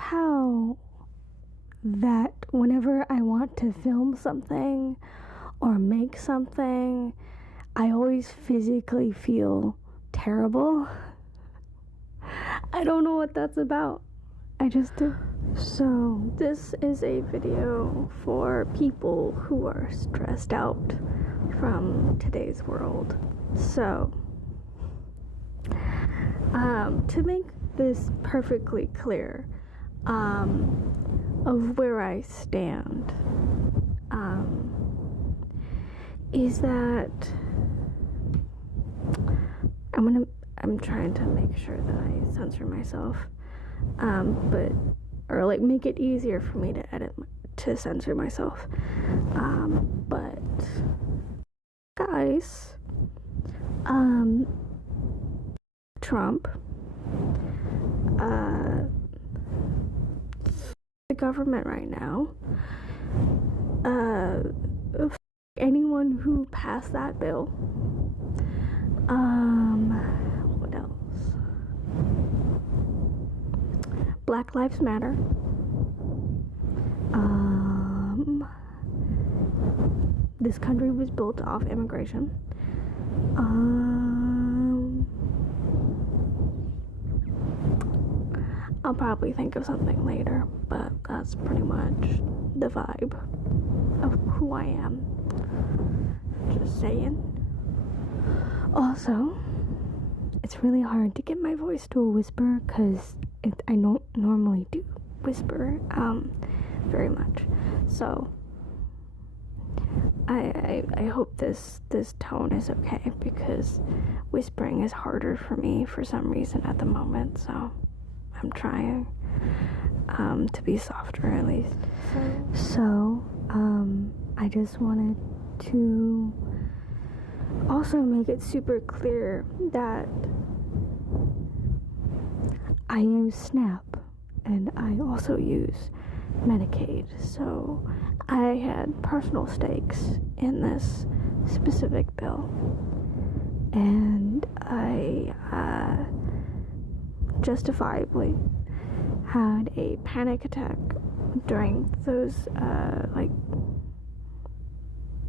somehow that whenever I want to film something or make something, I always physically feel terrible. I don't know what that's about. I just do. So this is a video for people who are stressed out from today's world. So to make this perfectly clear of where I stand, is that I'm trying to make sure that I censor myself, or like make it easier for me to censor myself. But guys, Trump, the government right now, anyone who passed that bill, what else? Black Lives Matter, this country was built off immigration, I'll probably think of something later, but that's pretty much the vibe of who I am. Just saying. Also, it's really hard to get my voice to a whisper because I don't normally do whisper very much. So I hope this tone is okay, because whispering is harder for me for some reason at the moment. So I'm trying to be softer at least. So I just wanted to also make it super clear that I use Snap and I also use Medicaid. So I had personal stakes in this specific bill, and I justifiably had a panic attack during those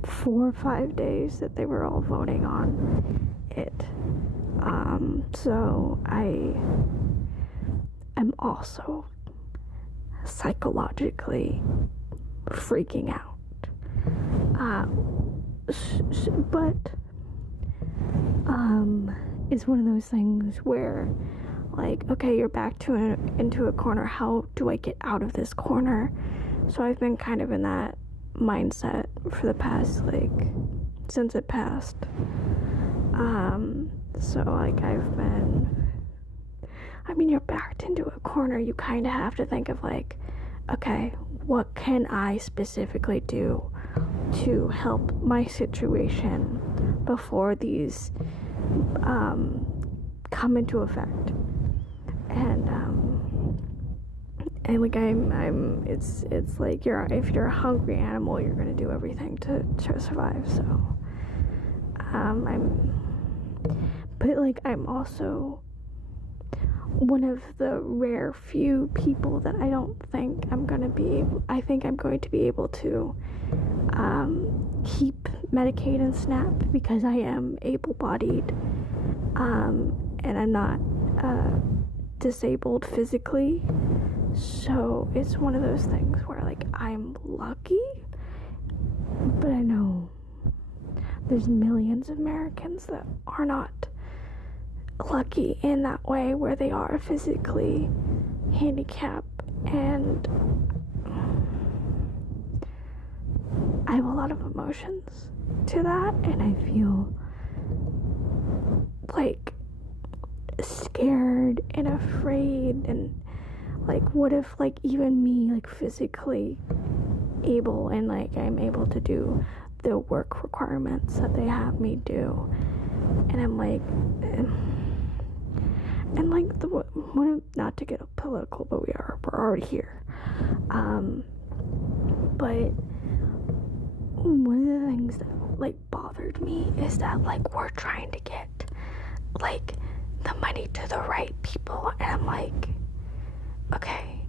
4 or 5 days that they were all voting on it. So I'm also psychologically freaking out. But it's one of those things where, like, okay, you're backed into a corner. How do I get out of this corner? So I've been kind of in that mindset for the past, since it passed. So you're backed into a corner. You kind of have to think of okay, what can I specifically do to help my situation before these come into effect? And it's like if you're a hungry animal, you're gonna do everything to survive. So I'm also one of the rare few people that I think I'm going to be able to keep Medicaid and Snap, because I am able-bodied, and I'm not disabled physically. So it's one of those things where I'm lucky, but I know there's millions of Americans that are not lucky in that way, where they are physically handicapped. And I have a lot of emotions to that, and I feel scared and afraid, and what if even me physically able and I'm able to do the work requirements that they have me do, and I'm not to get political, but we're already here, but one of the things that bothered me is that we're trying to get the money to the right people, and I'm okay,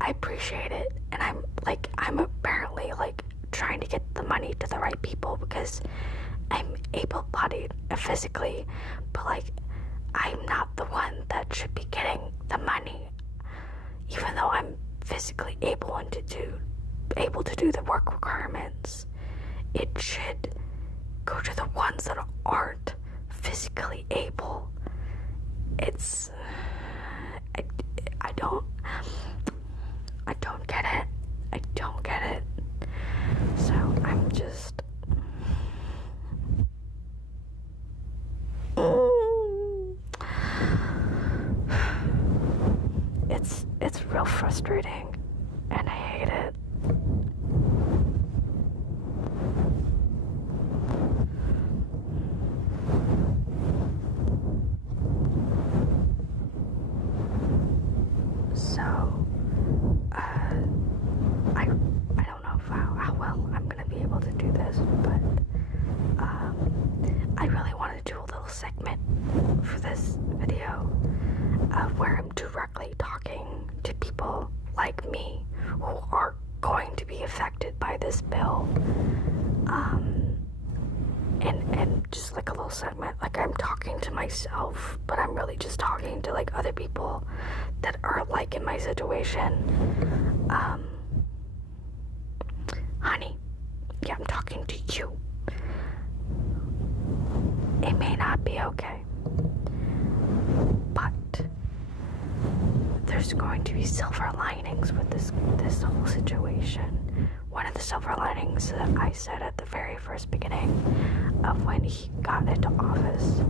I appreciate it, and I'm apparently like trying to get the money to the right people because I'm able-bodied physically, but like I'm not the one that should be getting the money, even though I'm physically able to do the work requirements. It should go to the ones that aren't physically able. It's I don't get it. I don't get it. So I'm just it's real frustrating, and I hate it. So, I don't know how well I'm gonna be able to do this, but I really want to do a little segment for this video where I'm directly talking to people like me who are going to be affected by this bill, and just like a little segment, like I'm talking to myself, but I'm really just talking to like other people that are like in my situation. Honey, yeah, I'm talking to you. It may not be okay, but there's going to be silver linings with this whole situation. One of the silver linings that I said at the very first beginning of when he got into office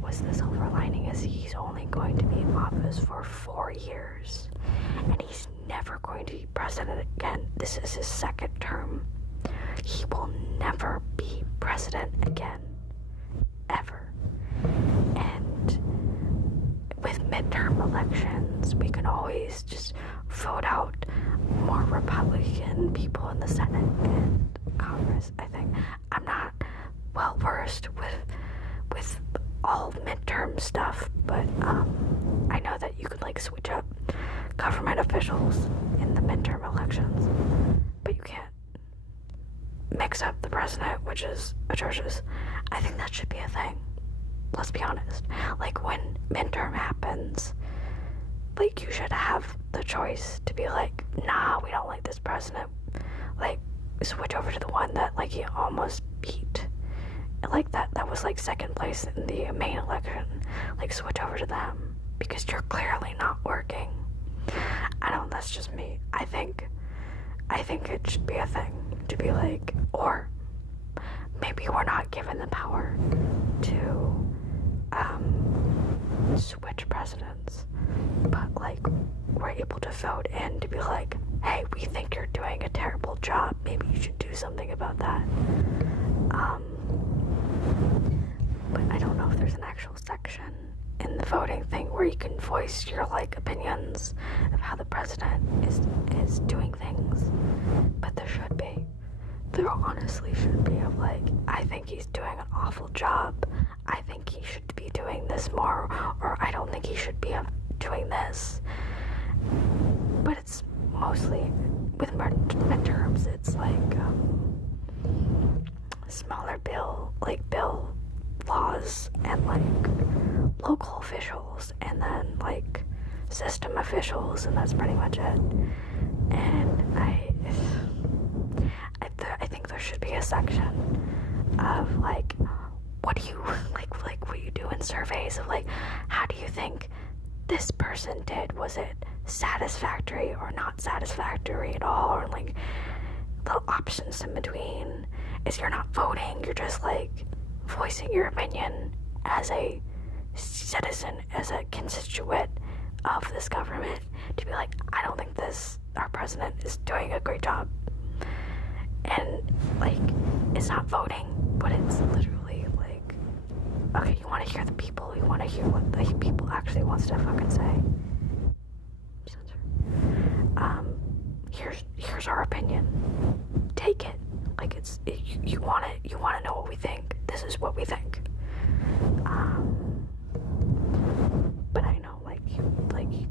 was the silver lining is he's only going to be in office for 4 years, and he's never going to be president again. This is his second term. He will never be president again, ever. And with midterm elections, we can always just vote out more Republican people in the Senate and Congress. I think I'm not well versed with all midterm stuff, but I know that you could like switch up government officials in the midterm elections, but you can't mix up the president, which is atrocious. I think that should be a thing. Let's be honest. Like when midterm happens, like you should have the choice to be like, nah, we don't like this president. Like switch over to the one that like he almost beat. Like that was like second place in the main election. Like switch over to them because you're clearly not working. I don't, that's just me. I think it should be a thing to be like, or maybe we're not given the power to switch presidents, but like we're able to vote in to be like, hey, we think you're doing a terrible job, maybe you should do something about that. But I don't know if there's an actual section in the voting thing where you can voice your like opinions of how the president is doing things, but there should be. There honestly should be of like, I think he's doing an awful job, I think he should be doing this more, or I don't think he should be doing this. But it's mostly with midterms, it's like smaller bill laws and like local officials and then like system officials, and that's pretty much it. And I think there should be a section of like, what do you like what you do in surveys of like, how do you think this person did? Was it satisfactory or not satisfactory at all? Or like little options in between. Is you're not voting, you're just like voicing your opinion as a citizen, as a constituent of this government, to be like, I don't think our president is doing a great job. And like, it's not voting, but it's literally like, okay, you want to hear the people, you want to hear what the people actually wants to fucking say. Here's our opinion. Take it. Like you want to know what we think. This is what we think. But I know like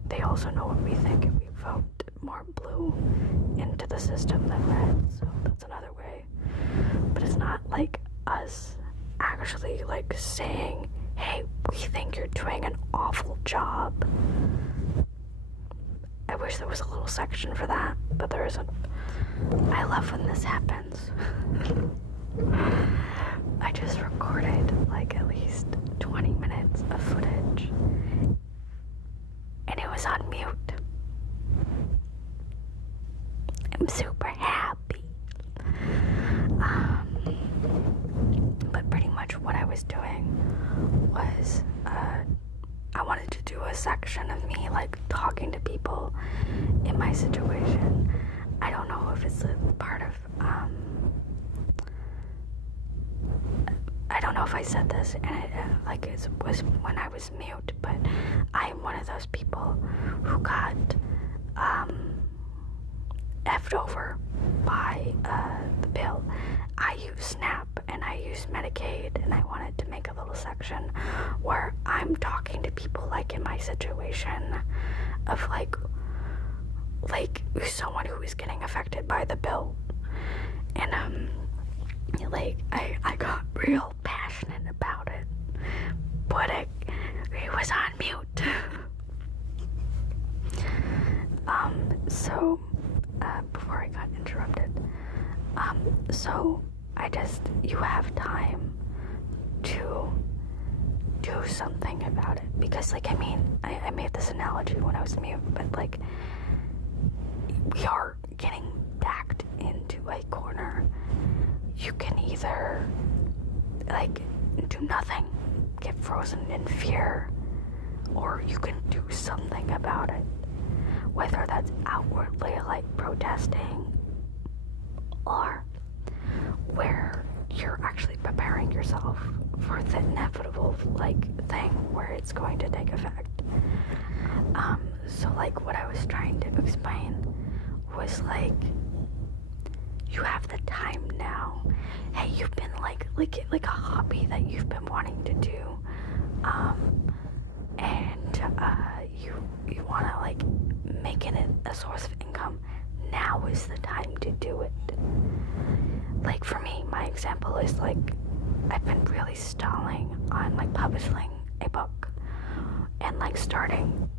they also know what we think, and we vote more blue into the system than red, so that's another way. But it's not like us actually like saying, hey, we think you're doing an awful job. I wish there was a little section for that, but there isn't. I love when this happens. I just recorded like at least 20 minutes of footage, and it was on mute. I'm super happy. But pretty much what I was doing was I wanted to do a section of me like talking to people in my situation. I don't know if it's a part of I don't know if I said this, and it was when I was mute, but I'm one of those people who got effed over by the bill. I use Snap and I use Medicaid, and I wanted to make a little section where I'm talking to people like in my situation of like someone who is getting affected by the bill. And like I got real passionate about it, but it was on mute. So before I got interrupted, so you have time to do something about it, because like I made this analogy when I was mute, but like we are getting backed into a corner. You can either like do nothing, get frozen in fear, or you can do something about it, whether that's outwardly like protesting, or where you're actually preparing yourself for the inevitable like thing where it's going to take effect. So like what I was trying to explain was like, you have the time now. Hey, you've been like a hobby that you've been wanting to do, and you want to like make it a source of income. Now is the time to do it. Like for me, my example is like I've been really stalling on like publishing a book and like starting.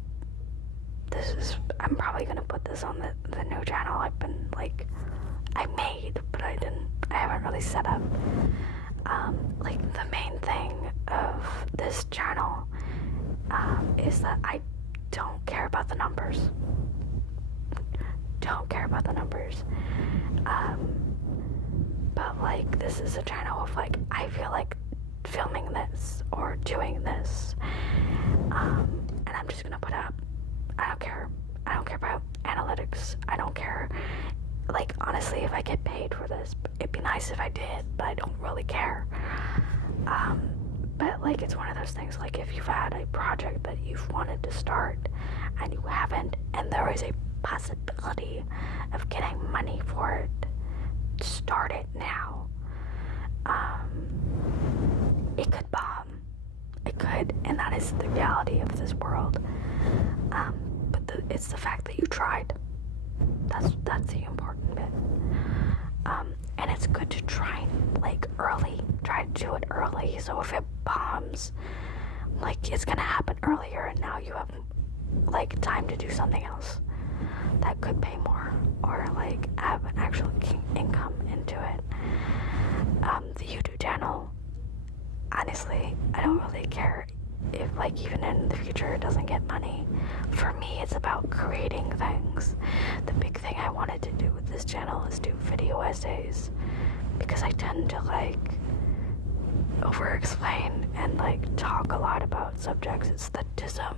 I'm probably gonna put this on the new channel. I've been like, I made, but I haven't really set up. Like the main thing of this channel is that I don't care about the numbers. Don't care about the numbers. But like this is a channel of like, I feel like filming this or doing this, and I'm just gonna put up. I don't care about analytics. I don't care. Like, honestly, if I get paid for this, it'd be nice if I did, but I don't really care. But like, it's one of those things, like if you've had a project that you've wanted to start and you haven't, and there is a possibility of getting money for it, start it now. It could bomb. It could, and that is the reality of this world. But it's the fact that you tried. That's the important bit. And it's good to try like early. Try to do it early, so if it bombs, like it's gonna happen earlier, and now you have like time to do something else that could pay more, or like have an actual income into it. The YouTube channel, honestly, I don't really care if like even in the future it doesn't get money. For me, it's about creating things. The big thing I wanted to do with this channel is do video essays, because I tend to like over explain and like talk a lot about subjects. It's the tism,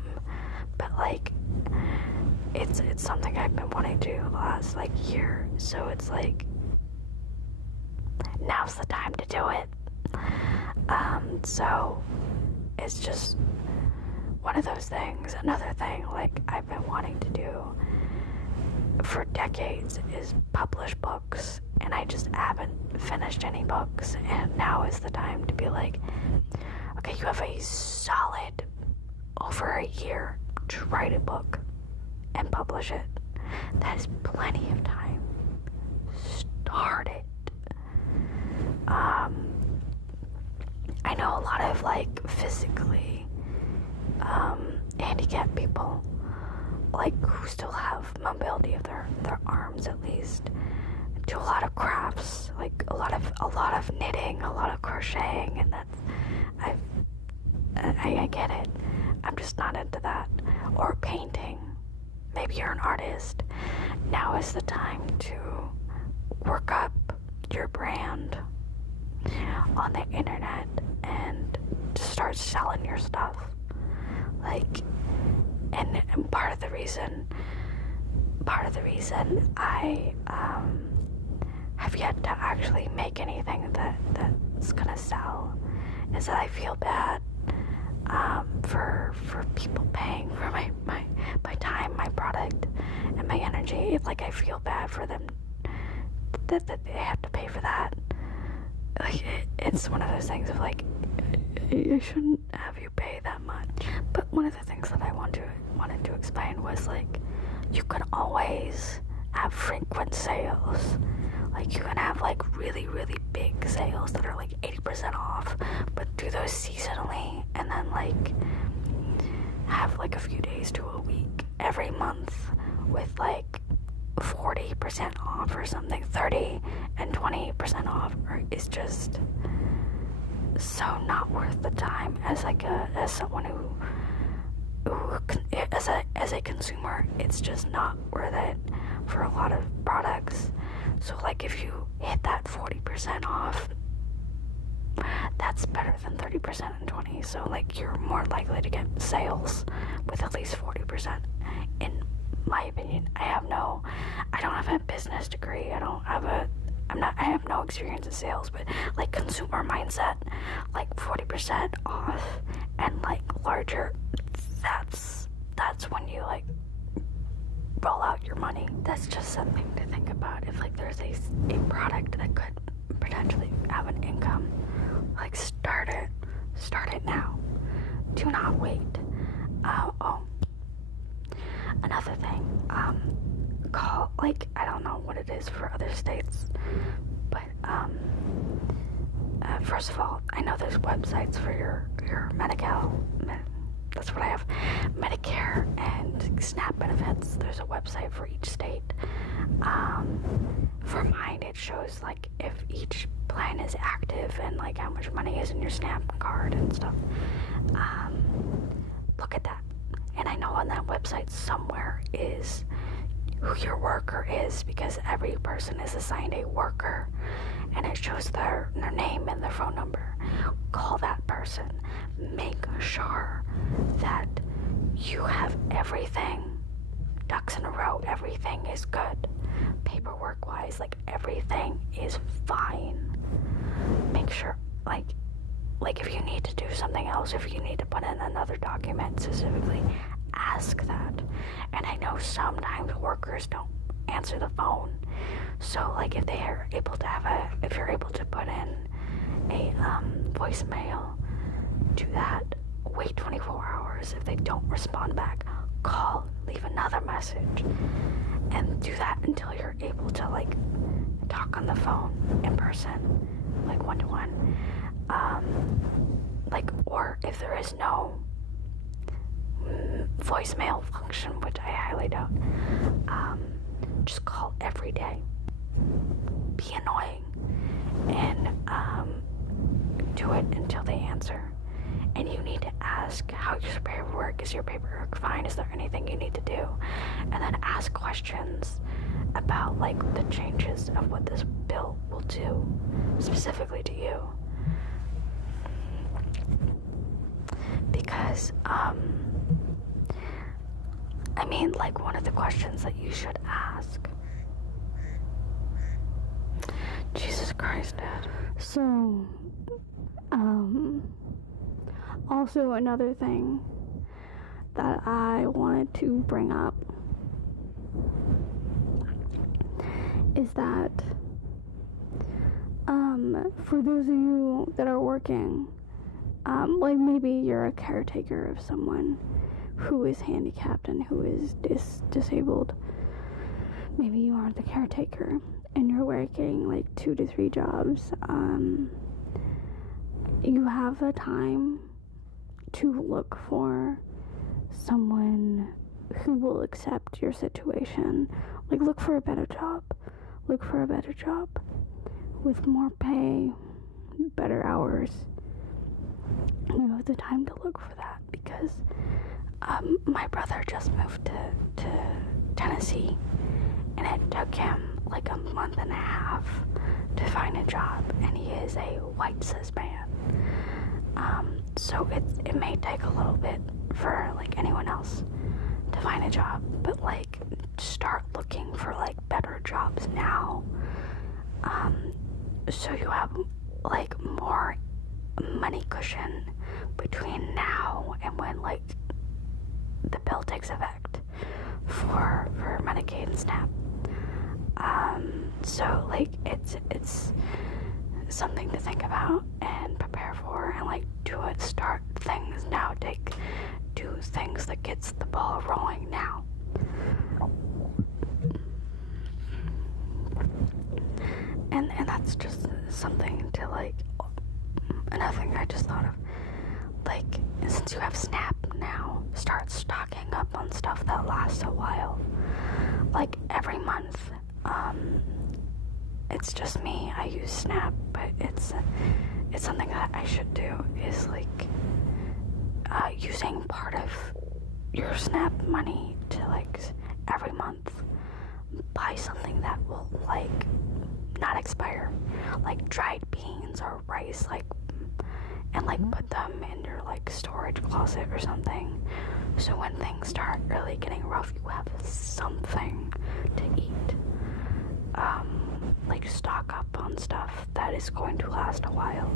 but like it's something I've been wanting to do the last like year, so it's like now's the time to do it. So it's just one of those things. Another thing like I've been wanting to do for decades is publish books, and I just haven't finished any books, and now is the time to be like, okay, you have a solid over a year to write a book and publish it. That is plenty of time. Start it. I know a lot of like physically handicapped people, like who still have mobility of their arms at least, do a lot of crafts, like a lot of knitting, a lot of crocheting, and that's I get it. I'm just not into that. Or painting. Maybe you're an artist. Now is the time to work up your brand on the internet and to start selling your stuff. Like, and part of the reason I have yet to actually make anything that's gonna sell is that I feel bad for people paying for my time, my product, and my energy. Like, I feel bad for them that they have to pay for that. Like, it's one of those things of like, I shouldn't have you pay that much. But one of the things that I wanted to explain was like, you can always have frequent sales. Like, you can have like really, really big sales that are like 80% off, but do those seasonally, and then like have like a few days to a week every month with like 40% off or something. 30 and 20% off is just so not worth the time as like as someone who as a consumer. It's just not worth it for a lot of products. So like, if you hit that 40% off, that's better than 30% and 20. So like, you're more likely to get sales with at least 40%. In my opinion, I don't have a business degree. I have no experience in sales, but like, consumer mindset, like 40% off and like larger, that's when you like roll out your money. That's just something to think about. If like there's a product that could potentially have an income, like start it now. Do not wait. Another thing, call, like, I don't know what it is for other states, but first of all, I know there's websites for your Medi-Cal. That's what I have. Medicare and SNAP benefits. There's a website for each state. For mine, it shows like if each plan is active and like how much money is in your SNAP card and stuff. Look at that. And I know on that website somewhere is who your worker is, because every person is assigned a worker, and it shows their name and their phone number. Call that person. Make sure that you have everything ducks in a row. Everything is good. Paperwork wise, like, everything is fine. Make sure, like if you need to do something else, if you need to put in another document specifically, ask that. And I know sometimes workers don't answer the phone, so like, if you're able to put in a voicemail, do that. Wait 24 hours. If they don't respond back, call, leave another message, and do that until you're able to like talk on the phone in person, like one-to-one. Like, or if there is no voicemail function, which I highly doubt, just call every day. Be annoying, and do it until they answer. And you need to ask, how's your paperwork? Is your paperwork fine? Is there anything you need to do? And then ask questions about like the changes of what this bill will do specifically to you. Because I mean, like, one of the questions that you should ask. Jesus Christ, Dad. So, also another thing that I wanted to bring up is that, for those of you that are working, like, maybe you're a caretaker of someone who is handicapped and who is disabled, maybe you are the caretaker and you're working like 2 to 3 jobs. You have the time to look for someone who will accept your situation. Like, look for a better job. Look for a better job with more pay, better hours. You have the time to look for that because my brother just moved to Tennessee, and it took him like a month and a half to find a job, and he is a white cis man. So it may take a little bit for like anyone else to find a job, but like start looking for like better jobs now, so you have like more money cushion between now and when like the bill takes effect for Medicaid and SNAP. So like it's something to think about and prepare for, and like start things now. Do things that gets the ball rolling now. And that's just something to like, another thing I just thought of, like, since you have SNAP now, start stocking up on stuff that lasts a while. Like every month, it's just me, I use SNAP, but it's something that I should do, is like using part of your SNAP money to like every month buy something that will like not expire, like dried beans or rice, like, and like put them in your like storage closet or something, so when things start really getting rough, you have something to eat. Like stock up on stuff that is going to last a while.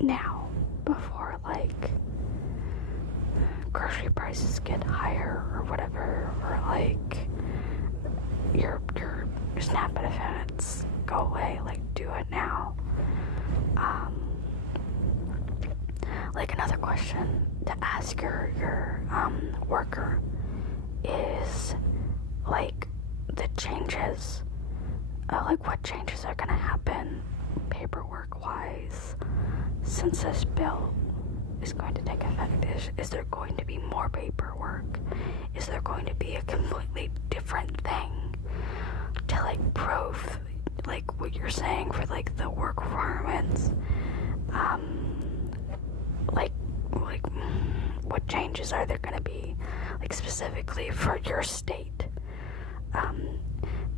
Now, before like grocery prices get higher or whatever, or like your SNAP benefits go away, like do it now. Like another question to ask your worker is like the changes, like what changes are gonna happen paperwork wise since this bill is going to take effect. Is there going to be more paperwork? Is there going to be a completely different thing to like prove like what you're saying for like the work requirements? Like what changes are there going to be, like specifically for your state?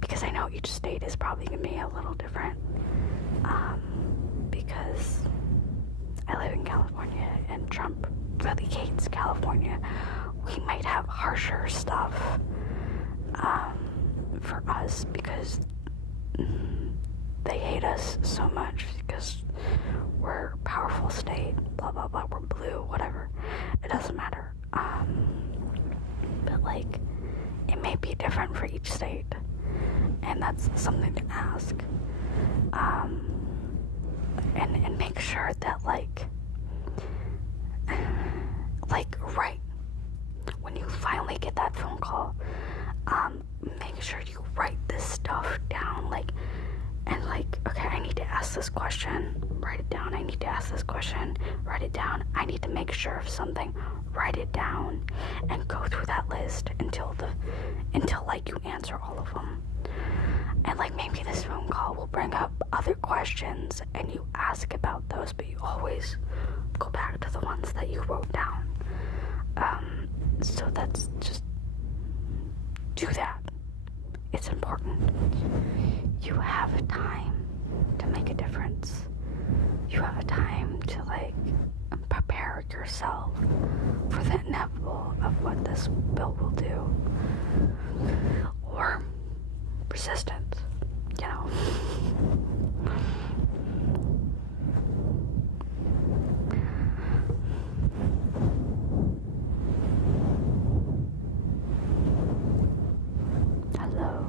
Because I know each state is probably going to be a little different, because I live in California and Trump really hates California. We might have harsher stuff for us because they hate us so much because we're a powerful state, blah blah blah, we're blue, whatever, it doesn't matter. But like it may be different for each state, and that's something to ask. And make sure that like right when you finally get that phone call, make sure you write this stuff down, and okay, I need to ask this question, write it down. I need to ask this question, write it down. I need to make sure of something, write it down, and go through that list until like you answer all of them. And like maybe this phone call will bring up other questions and you ask about those, but you always go back to the ones that you wrote down. So that's just, do that. It's important. You have time to make a difference. You have time to prepare yourself for the inevitable of what this bill will do. Or resistance, you know. Hello.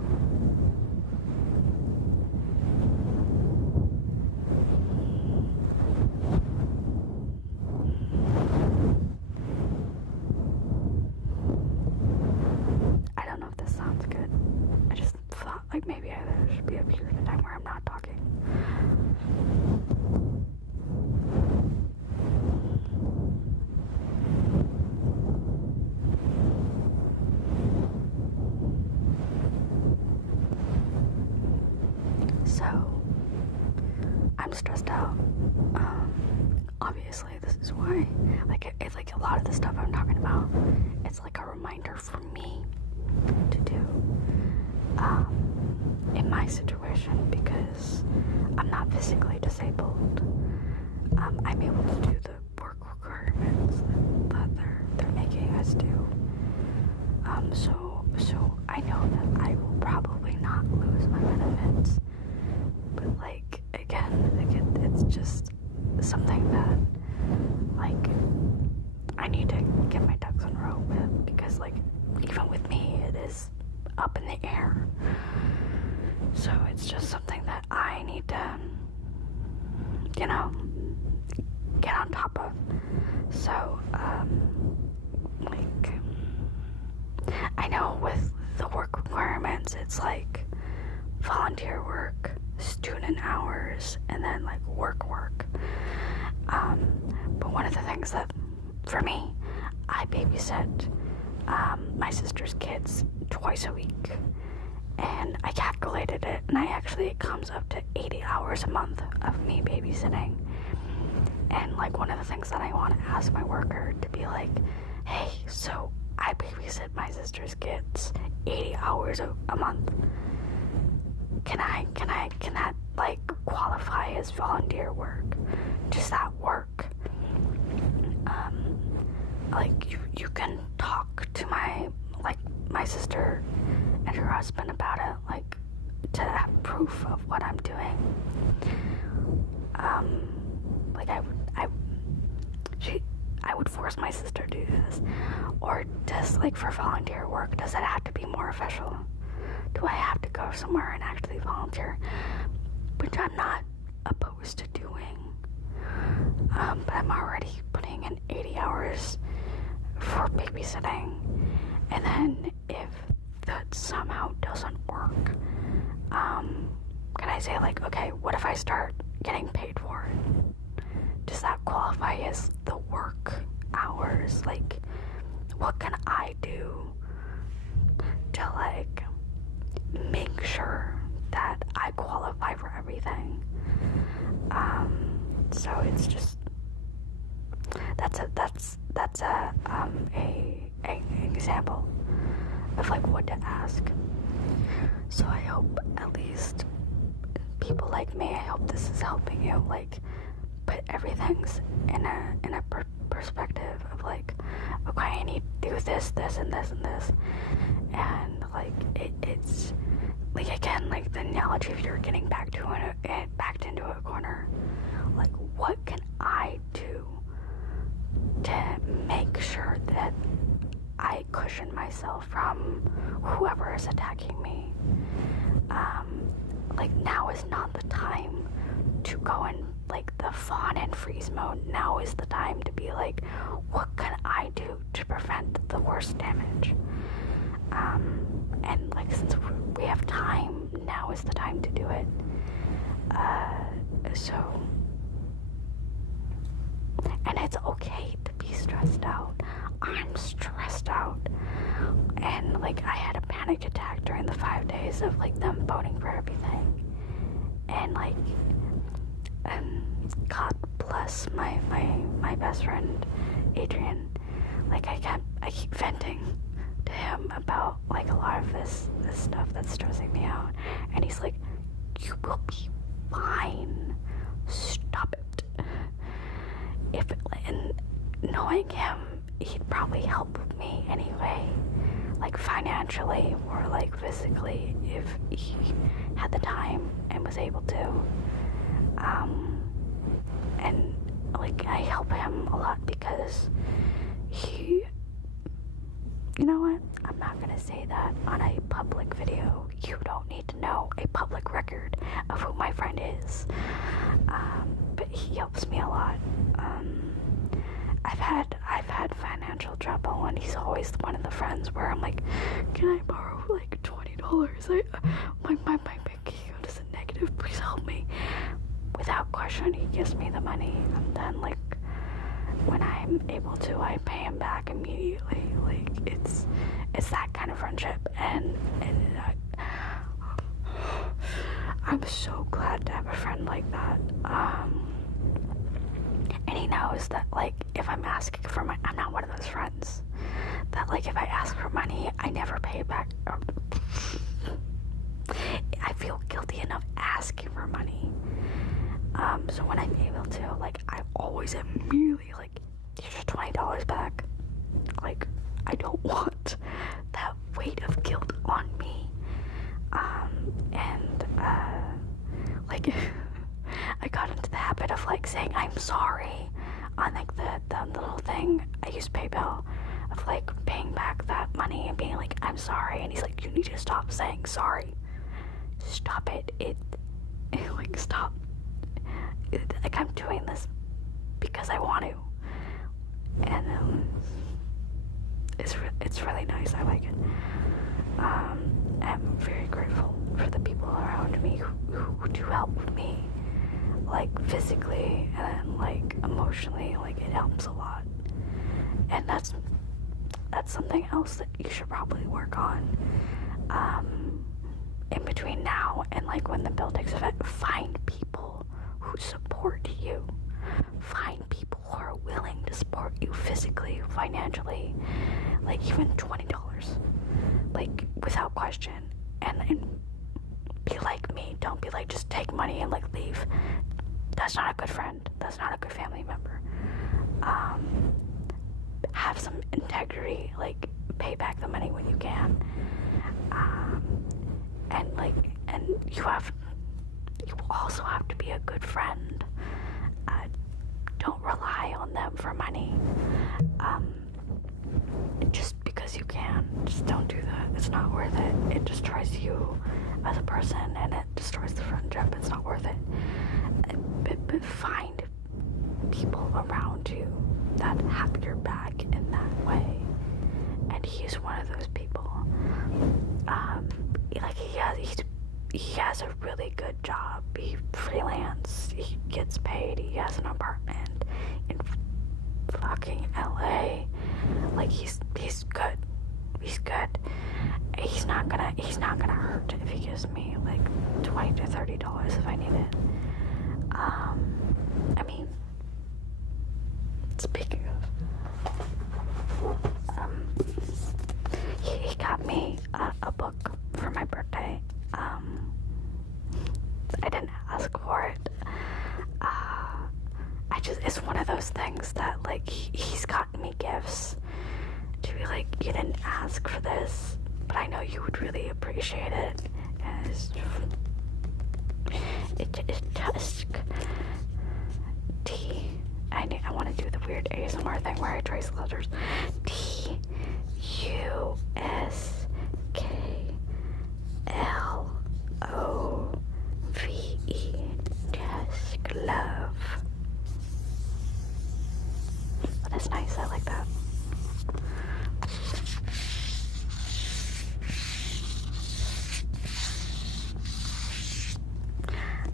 I don't know if this stressed out. Obviously, this is why, like, it's like a lot of the stuff I'm talking about, it's like a reminder for me to do in my situation, because I'm not physically disabled. I'm able to do the work requirements that they're making us do. So I know that I will probably not lose my benefits, but like again, it's just something that, like, I need to get my ducks in a row with, because like even with me, it is up in the air. So it's just something that I need to, get on top of. So, like, I know with the work requirements, it's like volunteer work, student hours, and then like work. But one of the things that, for me, I babysit my sister's kids twice a week, and I calculated it, and it comes up to 80 hours a month of me babysitting. And like, one of the things that I want to ask my worker to be like, hey, so I babysit my sister's kids 80 hours a month. Can that like qualify as volunteer work? Does that work? Like, you can talk to my sister and her husband about it, like, to have proof of what I'm doing. Like, I would force my sister to do this. Or just like for volunteer work, does it have to be more official? Do I have to go somewhere and actually volunteer? Which I'm not opposed to doing. But I'm already putting in 80 hours for babysitting. And then if that somehow doesn't work, can I say, like, okay, what if I start getting paid for it? Does that qualify as the work hours? Like, what can I do to, like, make sure that I qualify for everything? So it's just, that's an example of like what to ask. So I hope at least people like me, I hope this is helping you, like, put everything's in a perspective of like, okay, I need to do this, and this, and this, and like it's like, again, like the analogy of you're getting backed into a corner. Like, what can I do to make sure that I cushion myself from whoever is attacking me? Like, now is not the time to go in like the fawn and freeze mode. Now is the time to be like, what can I do to prevent the worst damage? And like, since we have time, now is the time to do it. So, and it's okay to be stressed out. I'm stressed out, and like, I had a panic attack during the 5 days of like them voting for everything, and like, God bless my best friend Adrian. Like, I keep venting to him about like a lot of this stuff that's stressing me out, and he's like, you will be fine, stop it. And knowing him, he'd probably help me anyway, like financially or like physically, if he had the time and was able to. And like, I help him a lot because he, you know what, I'm not gonna say that on a public video. You don't need to know a public record of who my friend is. But he helps me a lot. I've had financial trouble, and he's always one of the friends where I'm like, can I borrow like $20? My bank account is a negative, please help me. Without question, he gives me the money, and then like, when I'm able to, I pay him back immediately. Like, it's I'm so glad to have a friend like that. And he knows that, like, if I'm asking for money, I'm not one of those friends that, like, if I ask for money, I never pay it back. I feel guilty enough asking for money. So when I'm able to, like, I always immediately, like, here's your $20 back. Like, I don't want that weight of guilt on me. Like, I got into the habit of, like, saying I'm sorry on, like, the little thing. I use PayPal, of, like, paying back that money and being like, I'm sorry. And he's like, you need to stop saying sorry. Stop it. Like, stop. Like, I'm doing this because I want to. And, it's really nice. I like it. I'm very grateful for the people around me who do help me, like, physically and then, like, emotionally. Like, it helps a lot. And that's something else that you should probably work on in between now and, like, when the bill takes effect. Find people who support you. Find people who are willing to support you physically, financially, like, even $20, like, without question. And be like me. Don't be like, just take money and, like, leave. That's not a good friend. That's not a good family member. Have some integrity. Like, pay back the money when you can. And you also have to be a good friend. Don't rely on them for money. Just because you can. Just don't do that. It's not worth it. It destroys you as a person, and it destroys the friendship. It's not worth it. But find people around you that have your back in that way. And he's one of those people. Like, he has a really good job. He freelance. He gets paid. He has an apartment in fucking LA. Like, he's good. He's good. He's not gonna hurt if he gives me, like, $20 to $30 if I need it. I mean, speaking of, he got me a book for my birthday. I didn't ask for it. It's one of those things that, like, he's gotten me gifts to be like, you didn't ask for this, but I know you would really appreciate it. And it's just T. I want to do the weird ASMR thing where I trace letters. TUSKLOVE. Tusk love. That's nice. I like that.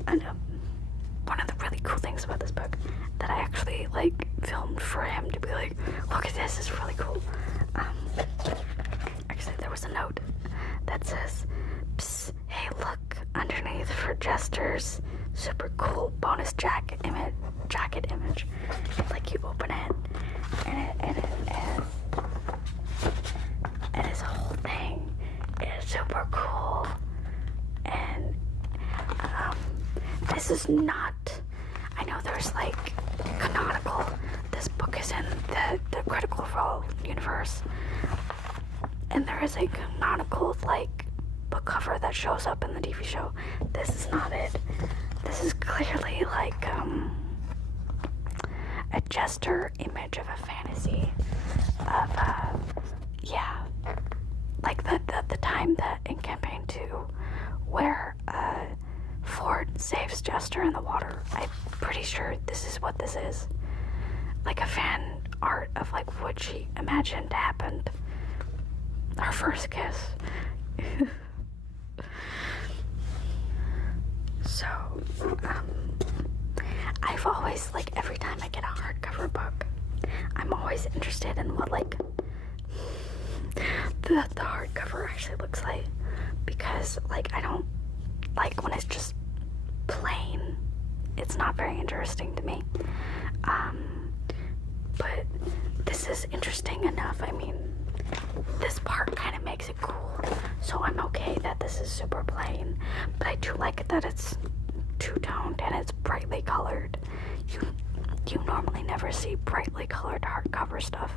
And one of the really cool things about this book that I actually, like, filmed for him to be like, look at this, it's really cool. Actually, there was a note that says, psst, hey, look, underneath for Jester's super cool bonus jacket image. Like, you open it, and his whole thing is super cool. And this is not, I know there's, like, canonical, this book is in the Critical Role universe, and there is a canonical, like, book cover that shows up in the TV show. This is not it. This is clearly, like, a Jester image of a fantasy of, like the time that in Campaign 2 where Ford saves Jester in the water. I'm pretty sure this is what this is. Like a fan art of, like, what she imagined happened. Her first kiss. So, I've always, like, every time I get a hardcover book, I'm always interested in what, like, the hardcover actually looks like. Because, like, I don't like when it's just plain. It's not very interesting to me. But this is interesting enough. I mean, this part kind of makes it cool, so I'm okay that this is super plain, but I do like it that it's two-toned and it's brightly colored. You normally never see brightly colored hardcover stuff,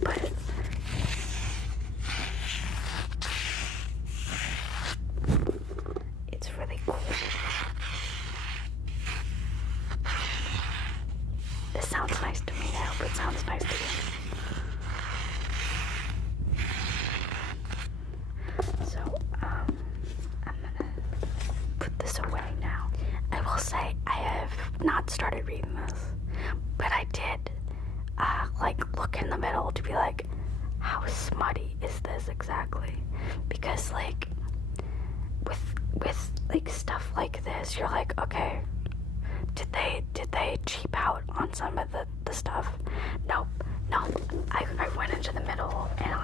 but it's really cool. This sounds nice to me. I hope it sounds nice to you. So, I'm gonna put this away now. I will say I have not started reading this, but I did, look in the middle to be like, how smutty is this exactly? Because, with stuff like this, you're like, okay, did they cheap out on some of the stuff? Nope. I went into the middle and I'm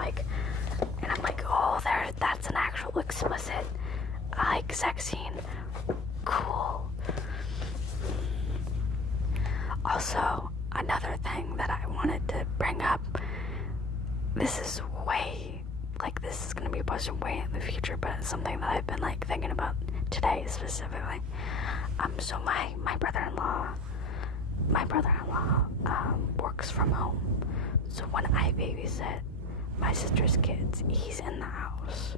like, oh, that's an actual explicit, sex scene. Cool. Also, another thing that I wanted to bring up, this is gonna be posted way in the future, but it's something that I've been thinking about today specifically. So my brother-in-law works from home. So when I babysit my sister's kids, he's in the house.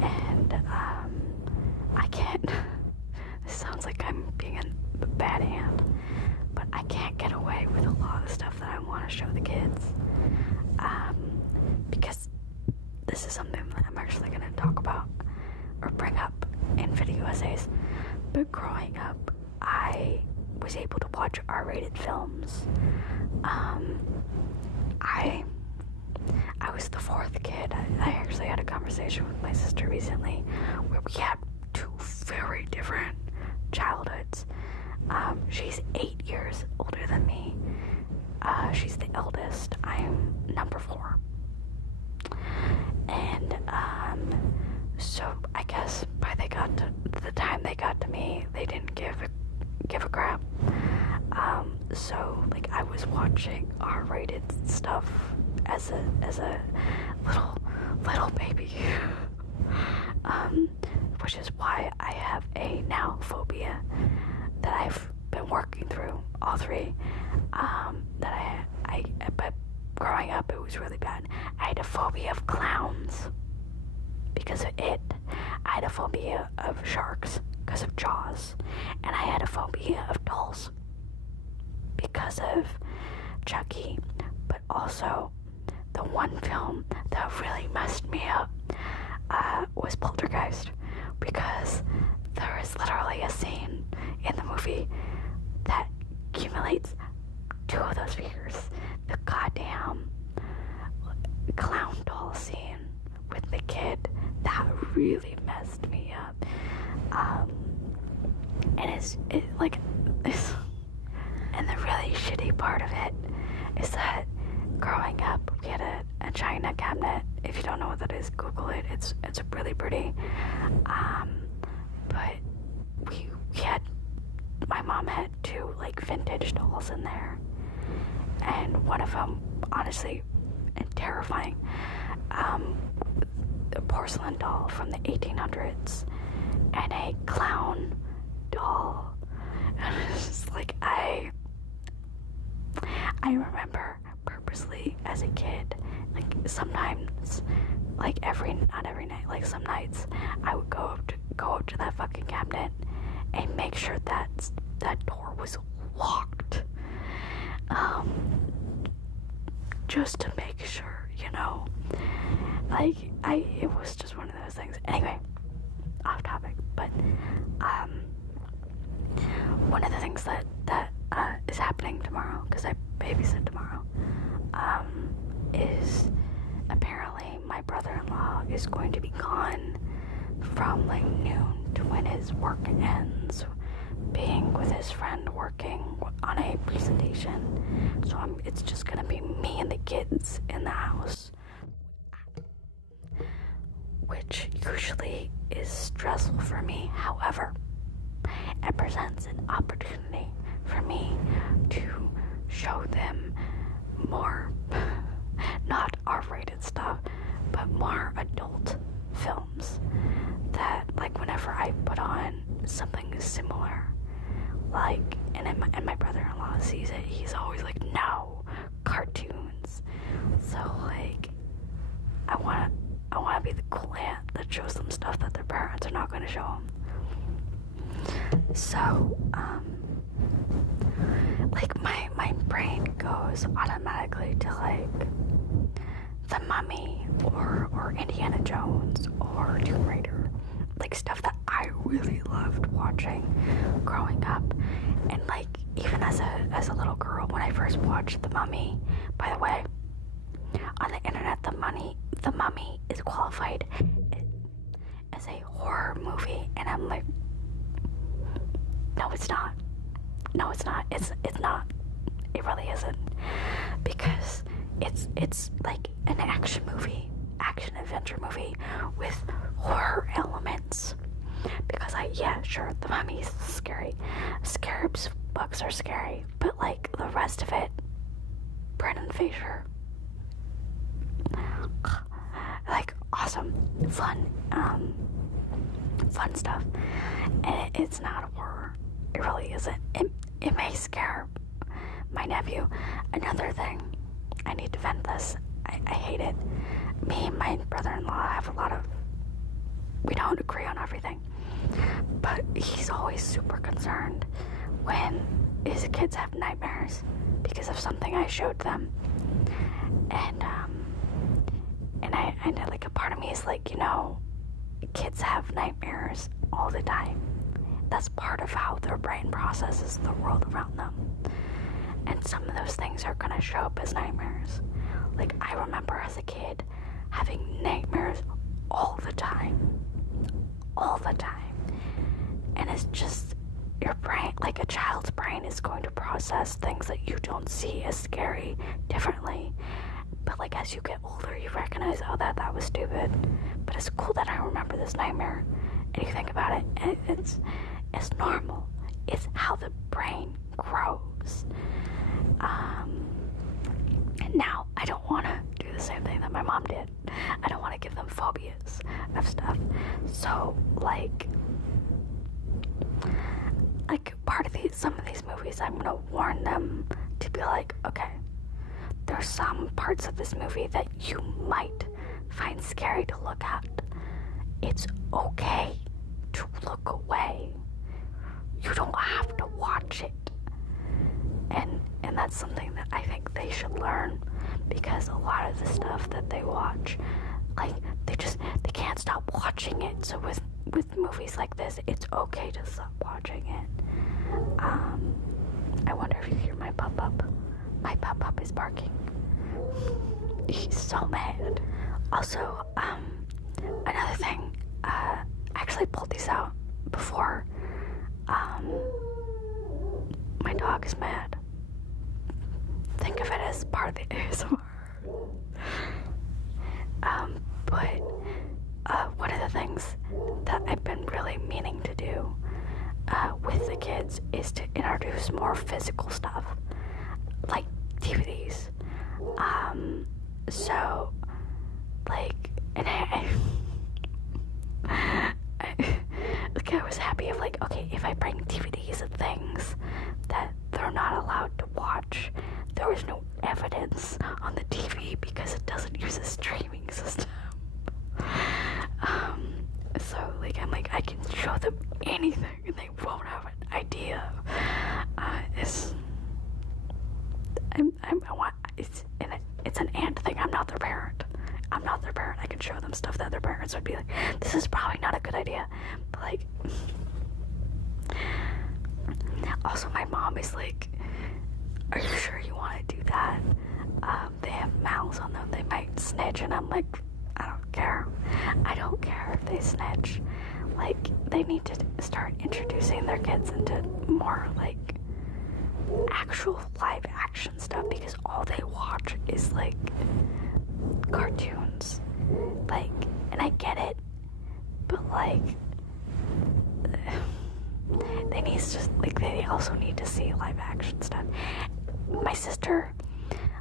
And I can't, this sounds like I'm being a bad aunt, but I can't get away with a lot of stuff that I want to show the kids. Because this is something that I'm actually going to talk about or bring up in video essays. But growing up, I was able to watch R-rated films. I was the fourth kid. I actually had a conversation with my sister recently where we had two very different childhoods. She's 8 years older than me. She's the eldest. I'm number 4. And so I guess by the time they got to me, they didn't give a crap. So I was watching R-rated stuff as a little baby. Which is why I have a now phobia that I've been working through, all 3. But growing up, it was really bad. I had a phobia of clowns because of it. I had a phobia of sharks because of Jaws. And I had a phobia of dolls because of Chucky. But also, the one film that really messed me up was Poltergeist, because there is literally a scene in the movie that accumulates 2 of those figures. The goddamn clown doll scene with the kid, that really messed me up. And the really shitty part of it is that growing up, we had a china cabinet. If you don't know what that is, Google it. It's really pretty. But my mom had 2 vintage dolls in there, and one of them, honestly, terrifying. A porcelain doll from the 1800s and a clown doll. And it's just I remember purposely as a kid, sometimes, not every night, some nights, I would go up to that fucking cabinet and make sure that door was locked. Just to make sure, it was just one of those things. Anyway, off topic, but, one of the things that is happening tomorrow, because I babysit tomorrow, is apparently my brother-in-law is going to be gone from noon to when his work ends, being with his friend working on a presentation. So it's just gonna be me and the kids in the house, which usually is stressful for me. However, presents an opportunity for me to show them more, not R-rated stuff, but more adult films. That, like, whenever I put on something similar, like, and my brother-in-law sees it, he's always like, no, cartoons. So, like, I want to be the cool aunt that shows them stuff that their parents are not going to show them. So, like, my brain goes automatically to, like, The Mummy or Indiana Jones or Tomb Raider, like, stuff that I really loved watching growing up. And, like, even as a little girl, when I first watched The Mummy, by the way, on the internet, The Mummy is qualified as a horror movie, and I'm like, no, it's not. No, it's not. It's not. It really isn't, because it's like an action adventure movie with horror elements. Because sure, The Mummy's scary. Scarabs books are scary, but, like, the rest of it, Brendan Fraser, like, awesome, fun stuff. And it's not a horror. It really isn't. It may scare my nephew. Another thing, I need to vent this. I hate it. Me and my brother-in-law have we don't agree on everything. But he's always super concerned when his kids have nightmares because of something I showed them. And I know, like, a part of me is like, kids have nightmares all the time. That's part of how their brain processes the world around them. And some of those things are gonna show up as nightmares. Like, I remember as a kid having nightmares all the time. And it's just, your brain, like, a child's brain is going to process things that you don't see as scary differently. But, like, as you get older, you recognize, oh, that was stupid. But it's cool that I remember this nightmare. And you think about it, and it's normal. It's how the brain grows. And now, I don't want to do the same thing that my mom did. I don't want to give them phobias of stuff. So, like part of some of these movies, I'm gonna warn them to be like, okay, there's some parts of this movie that you might find scary to look at. It's okay to look away. You don't have to watch it. And that's something that I think they should learn, because a lot of the stuff that they watch, like, they can't stop watching it. So with movies like this, it's okay to stop watching it. I wonder if you hear my pup. My pup is barking. He's so mad. Also, another thing, I actually pulled these out before. My dog is mad. Think of it as part of the ASMR. But one of the things that I've been really meaning to do with the kids is to introduce more physical stuff, like DVDs. So, like, and I was happy of, like, okay, if I bring DVDs of things that they're not allowed to watch, there was no evidence on the TV because it doesn't use a streaming system. So, like, I'm like, I can show them anything and they won't have an idea. It's an aunt thing. I'm not their parent. I can show them stuff that their parents would be like, this is probably not a good idea. But, like, also my mom is like, are you sure you want to do that? They have mouths on them. They might snitch. And I'm like, I don't care. I don't care if they snitch. Like, they need to start introducing their kids into more, like, actual live action stuff, because all they watch is, like, cartoons. Like, and I get it, but, like, they need to also need to see live action stuff. My sister,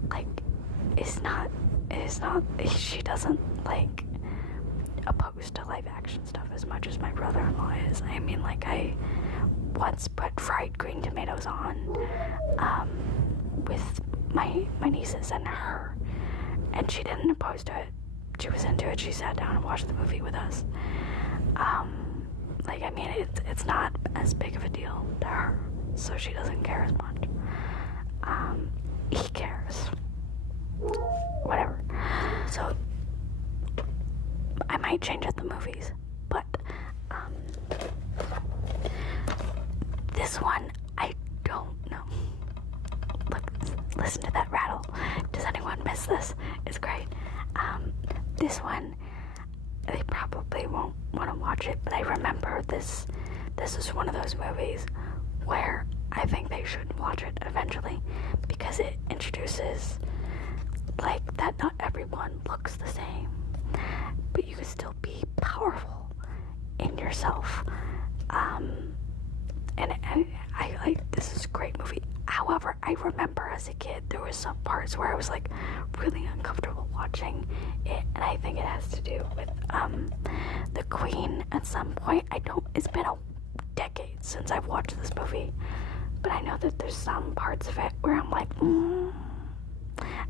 like, she doesn't, like, opposed to live action stuff as much as my brother-in-law is. I mean, like, I once put fried green tomatoes on, with my nieces and her, and she didn't oppose to it. She was into it. She sat down and watched the movie with us. Like, I mean, it's not as big of a deal to her, so she doesn't care as much. He cares. Whatever. So, I might change at the movies, but, this one, I don't know. Look, listen to that rattle. Does anyone miss this? It's great. This one, they probably won't want to watch it, but I remember this is one of those movies where I think they should watch it eventually, because it introduces, like, that not everyone looks the same, but you can still be powerful in yourself. And I like, this is a great movie. However, I remember as a kid there was some parts where I was, like, really uncomfortable watching it, and I think it has to do with the Queen at some point. It's been a decade since I've watched this movie, but I know that there's some parts of it where I'm like,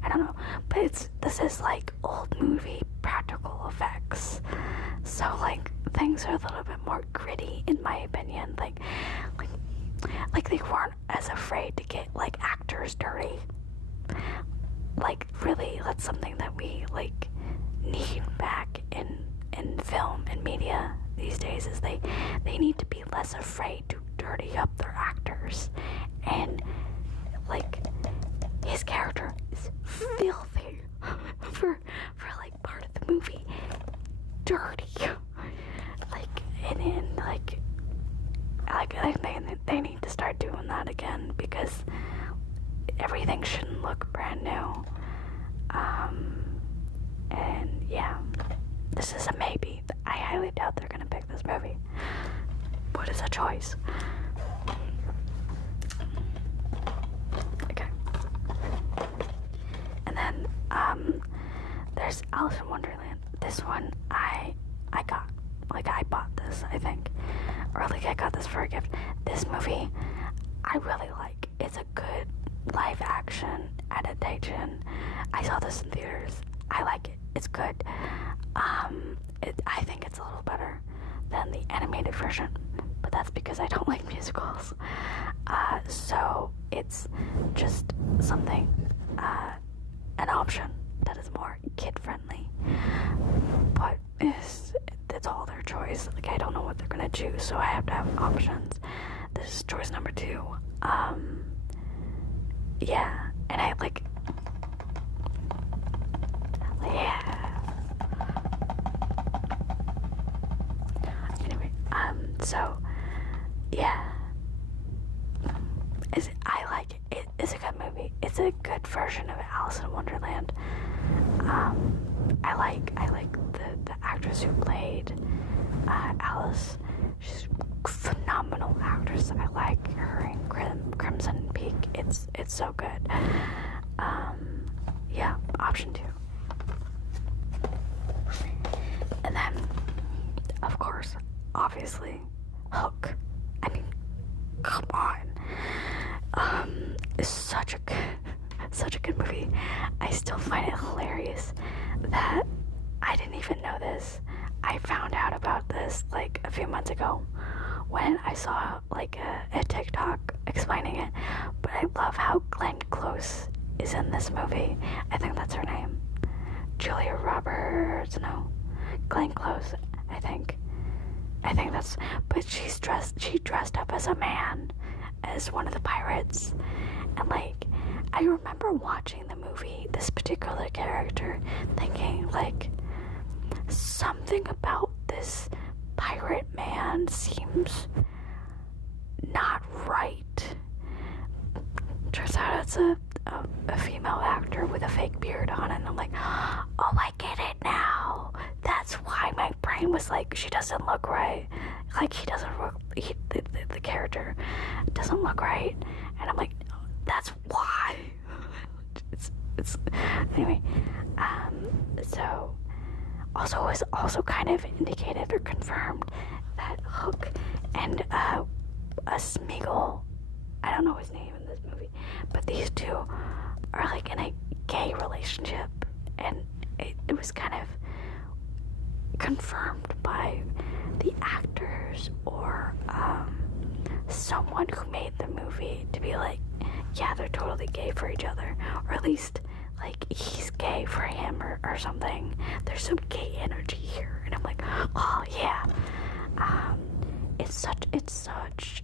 I don't know, but this is like old movie practical effects, so, like, things are a little bit more gritty in my opinion. Like they weren't as afraid to get, like, actors dirty. Like, really, that's something that we, like, need back in film and media these days, is they need to be less afraid to dirty up their actors. And, like, his character is filthy for like part of the movie. Dirty. Like, and they need to start doing that again, because everything shouldn't look brand new. And yeah, this is a maybe. I highly doubt they're gonna pick this movie, but it's a choice. Okay. And then there's Alice in Wonderland. This one I got. Like, I bought this, I think. Or, like, I got this for a gift. This movie, I really like. It's a good live action adaptation. I saw this in theaters. I like it. It's good. I think it's a little better than the animated version, but that's because I don't like musicals. So it's just something, an option that is more kid-friendly. But it's all their choice. Like, I don't know what they're gonna choose, so I have to have options. This is choice number 2. Yeah, and I like, yeah. Anyway, so, yeah. I like it. It's a good movie. It's a good version of Alice in Wonderland. I like the actress who played Alice. She's a phenomenal actress. I like her in Crimson Peak. It's so good. Yeah, option 2. And then, of course, obviously, Hook. I mean, come on. It's such a good movie. I still find it hilarious that I didn't even know this. I found out about this, like, a few months ago when I saw, like, a TikTok explaining it. But I love how Glenn Close is in this movie. I think that's her name. Julia Roberts, no. Glenn Close, I think that's, but she dressed up as a man, as one of the pirates. And, like, I remember watching the movie, this particular character, thinking, like, something about this pirate man seems not right. Turns out it's a female actor with a fake beard on it, and I'm like, oh, I get it now. That's why my brain was like, she doesn't look right. Like, he doesn't look, the character doesn't look right, and I'm like, that's why. it's anyway. So also was also kind of indicated or confirmed that Hook and a Smeagol, I don't know his name in this movie, but these two are like in a gay relationship, and it was kind of confirmed by the actors or someone who made the movie to be like, yeah, they're totally gay for each other, or at least like he's gay for him or something. There's some gay energy here, and I'm like, oh yeah. It's such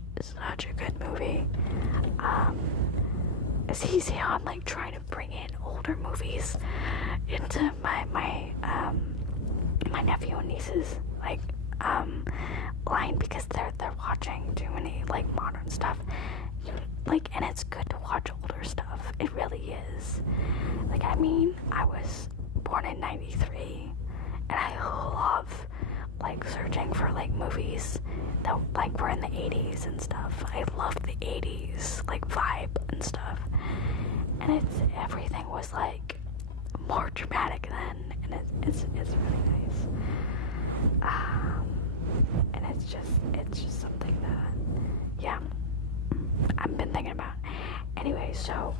a good movie. It's easy on like trying to bring in older movies into my nephew and nieces line, because they're watching too many like modern stuff. And it's good to watch older stuff. It really is. Like, I mean, I was born in 93, and I love like searching for like movies that like were in the 80s and stuff. I love the 80s like vibe and stuff, and everything was like more dramatic then, and it's really nice. And it's just something that, yeah, I've been thinking about. Anyway, so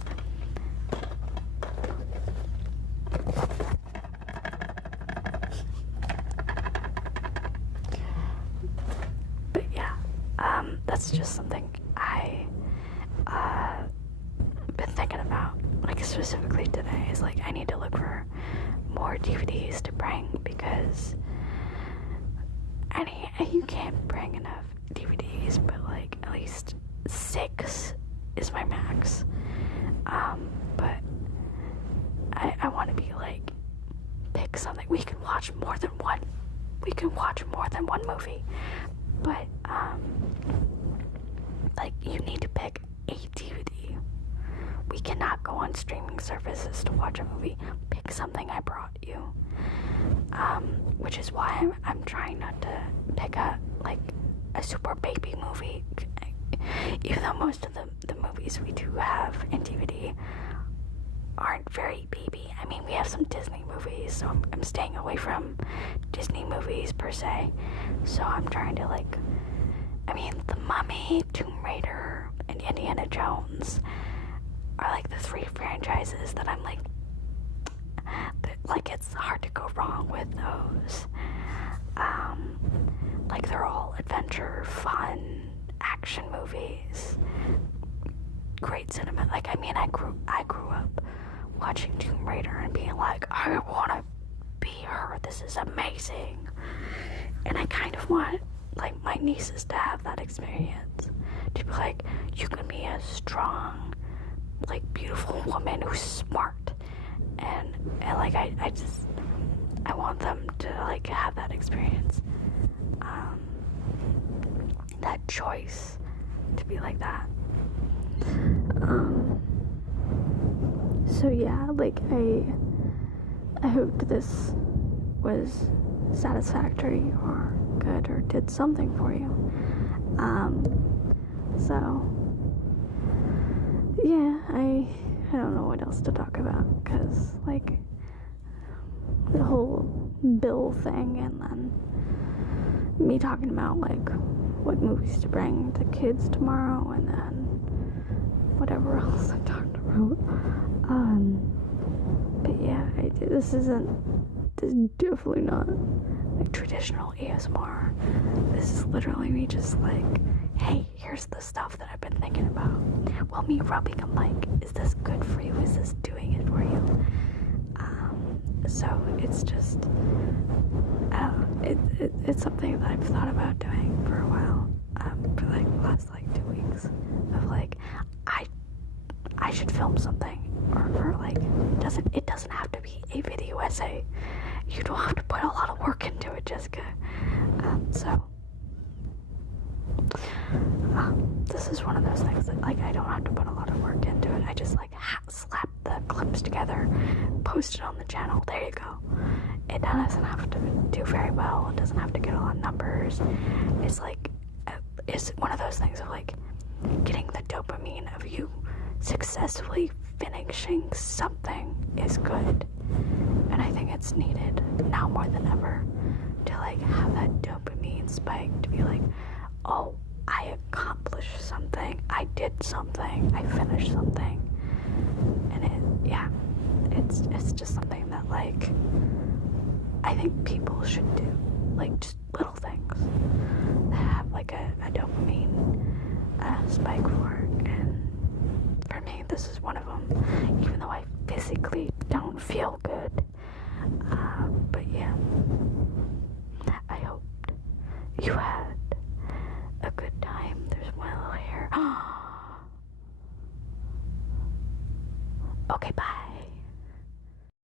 but yeah, that's just something I been thinking about, like specifically today, is like I need to look for more DVDs to bring, because you can't bring enough DVDs, but like at least 6 is my max. But I want to be like, pick something. We can watch more than one movie, but like you need to pick a DVD. We cannot go on streaming services to watch a movie. Pick something I brought you. Which is why I'm trying not to pick a super baby movie, even though most of the movies we do have in DVD aren't very baby. I mean, we have some Disney movies, so I'm staying away from Disney movies per se. So I'm trying to The Mummy, Tomb Raider, and Indiana Jones are like the 3 franchises that I'm like it's hard to go wrong with those. They're all adventure, fun, action movies. Great cinema. I grew up watching Tomb Raider and being like, I want to be her. This is amazing. And I kind of want my nieces to have that experience. To be like, you can be a strong, beautiful woman who's smart. And I want them to have that experience, that choice to be like that. So yeah, I hoped this was satisfactory or good or did something for you. So yeah, I don't know what else to talk about, because the whole bill thing, and then me talking about what movies to bring the kids tomorrow, and then whatever else I talked about. But yeah, this is definitely not traditional ASMR. This is literally me just hey, here's the stuff that I've been thinking about. Well, me rubbing them is this good for you? Is this doing it for you? So it's just, it's something that I've thought about doing for a while, for the last 2 weeks, of I should film something, or it doesn't have to be a video essay. You don't have to put a lot of work into it, Jessica. This is one of those things that I don't have to put a lot of work into it. I just slap the clips together, post it on the channel. There you go. It doesn't have to do very well. It doesn't have to get a lot of numbers. It's is one of those things of like getting the dopamine of you successfully finishing something is good. And I think it's needed now more than ever to like have that dopamine spike, to be like, oh, I accomplished something, I did something, I finished something. And it's just something that like I think people should do, like just little things that have like a dopamine spike for it. And for me, this is one of them, even though I physically don't feel good. But yeah, I hoped you had a good time. There's one little hair. Okay, bye.